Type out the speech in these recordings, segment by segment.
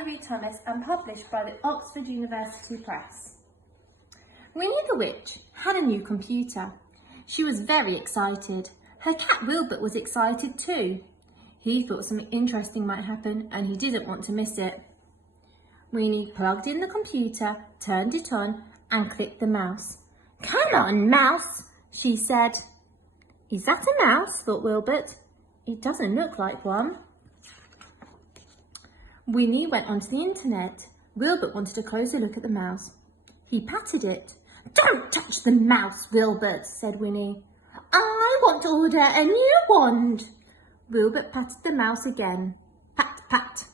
Valerie Thomas and published by the Oxford University Press. Winnie the Witch had a new computer. She was very excited. Her cat Wilbert was excited too. He thought something interesting might happen and he didn't want to miss it. Winnie plugged in the computer, turned it on and clicked the mouse. "Come on, mouse," she said. "Is that a mouse?" thought Wilbert. "It doesn't look like one." Winnie went onto the internet. Wilbert wanted a closer look at the mouse. He patted it. "Don't touch the mouse, Wilbert," said Winnie. "I want to order a new wand." Wilbert patted the mouse again. Pat, pat.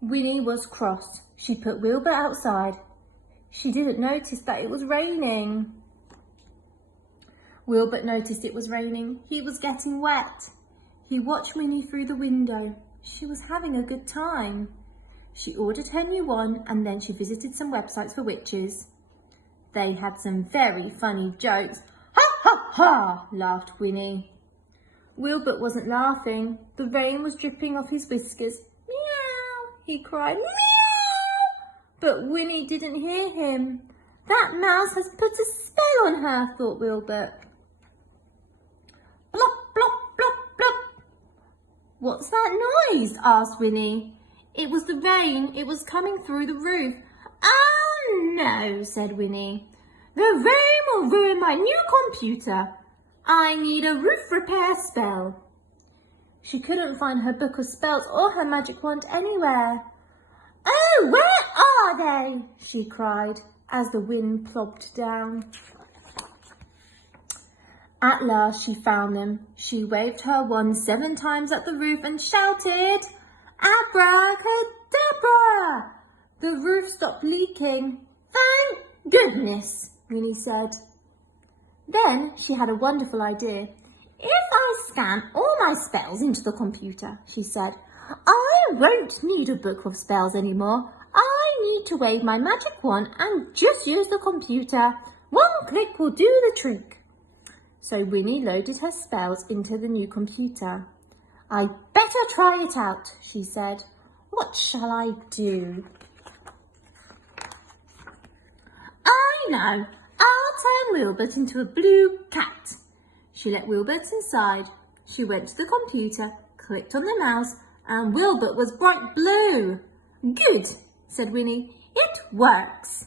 Winnie was cross. She put Wilbert outside. She didn't notice that it was raining. Wilbert noticed it was raining. He was getting wet. He watched Winnie through the window. She was having a good time. She ordered her new wand and then she visited some websites for witches. They had some very funny jokes. "Ha ha ha," laughed Winnie. Wilbert wasn't laughing. The rain was dripping off his whiskers. "Meow," he cried. "Meow." But Winnie didn't hear him. "That mouse has put a spell on her," thought Wilbert. "Blop, blop, blop, blop." "What's that noise?" asked Winnie. It was the rain. It was coming through the roof. "Oh no," said Winnie. "The rain will ruin my new computer. I need a roof repair spell." She couldn't find her book of spells or her magic wand anywhere. "Oh, where are they?" she cried as the wind plopped down. At last she found them. She waved her wand 7 times at the roof and shouted, "Abracadabra!" The roof stopped leaking. "Thank goodness," Winnie said. Then she had a wonderful idea. "If I scan all my spells into the computer," she said, "I won't need a book of spells anymore. I need to wave my magic wand and just use the computer. One click will do the trick." So Winnie loaded her spells into the new computer. "I'd better try it out," she said. "What shall I do? I know. I'll turn Wilbert into a blue cat." She let Wilbert inside. She went to the computer, clicked on the mouse, and Wilbert was bright blue. "Good," said Winnie. "It works."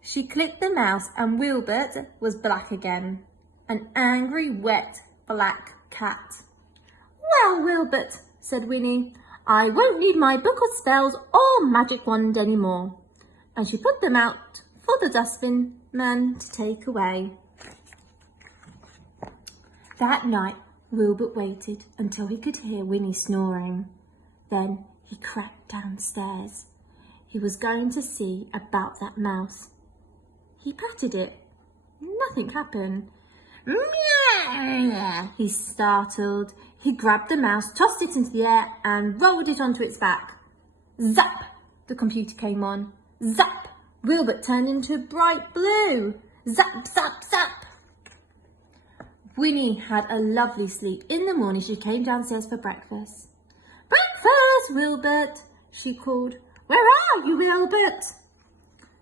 She clicked the mouse and Wilbert was black again. An angry, wet, black cat. "Well, Wilbert," said Winnie, "I won't need my book of spells or magic wand anymore." And she put them out for the dustbin man to take away. That night, Wilbert waited until he could hear Winnie snoring. Then he crept downstairs. He was going to see about that mouse. He patted it. Nothing happened. "Meow," he startled. He grabbed the mouse, tossed it into the air and rolled it onto its back. Zap! The computer came on. Zap! Wilbert turned into bright blue. Zap, zap, zap! Winnie had a lovely sleep. In the morning, she came downstairs for breakfast. "Breakfast, Wilbert," she called. "Where are you, Wilbert?"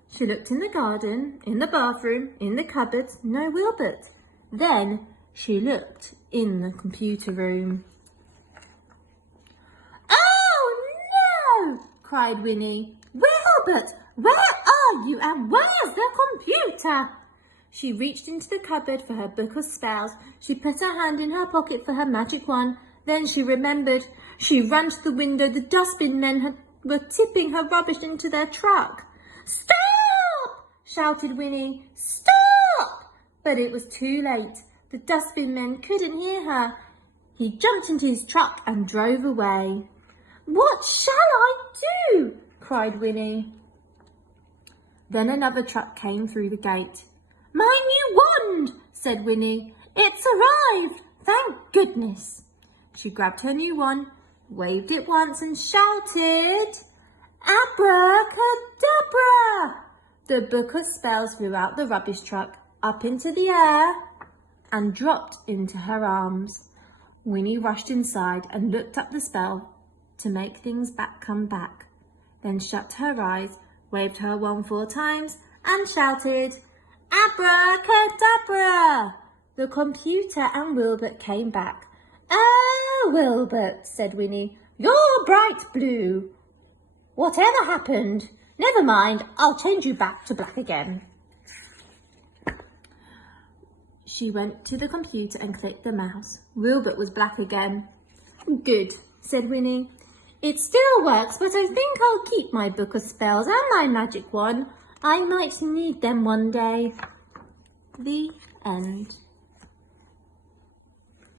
She looked in the garden, in the bathroom, in the cupboard. No Wilbert. Then she looked in the computer room. "Oh, no!" cried Winnie. "Wilbert, where are you and where's the computer?" She reached into the cupboard for her book of spells. She put her hand in her pocket for her magic wand. Then she remembered. She ran to the window. The dustbin men were tipping her rubbish into their truck. "Stop!" shouted Winnie. "Stop!" But it was too late. The dustbin man couldn't hear her. He jumped into his truck and drove away. "What shall I do?" cried Winnie. Then another truck came through the gate. "My new wand," said Winnie. "It's arrived. Thank goodness." She grabbed her new wand, waved it once and shouted, "Abracadabra!" The book of spells flew out the rubbish truck, up into the air and dropped into her arms. Winnie rushed inside and looked up the spell. to make things come back, then shut her eyes, waved her wand 4 times, and shouted, "Abracadabra!" The computer and Wilbert came back. "Oh, Wilbert," said Winnie, "you're bright blue. Whatever happened? Never mind, I'll change you back to black again." She went to the computer and clicked the mouse. Wilbert was black again. "Good," said Winnie. "It still works, but I think I'll keep my book of spells and my magic wand. I might need them one day." The end.